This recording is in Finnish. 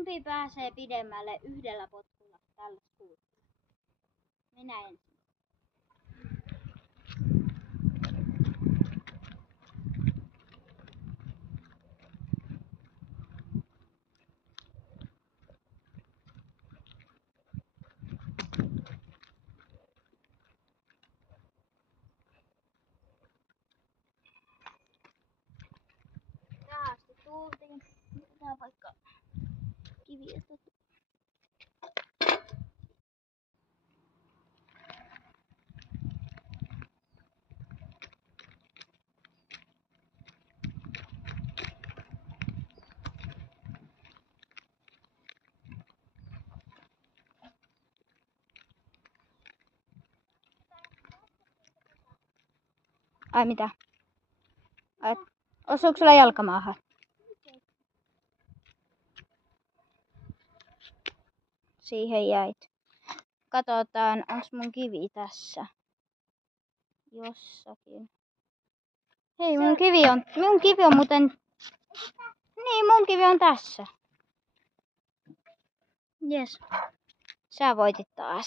Kumpi pääsee pidemmälle yhdellä potkulla tällä skuutilla? Minä ensin. Tähän asti tultiin. Otetaan vaikka kiviä. Ai mitä? Ai, osuuko sulla jalkamaahan? Siihen jäit. Katsotaan, onks mun kivi tässä jossakin. Hei, mun kivi on muuten... Niin, mun kivi on tässä. Jes. Sä voitit taas.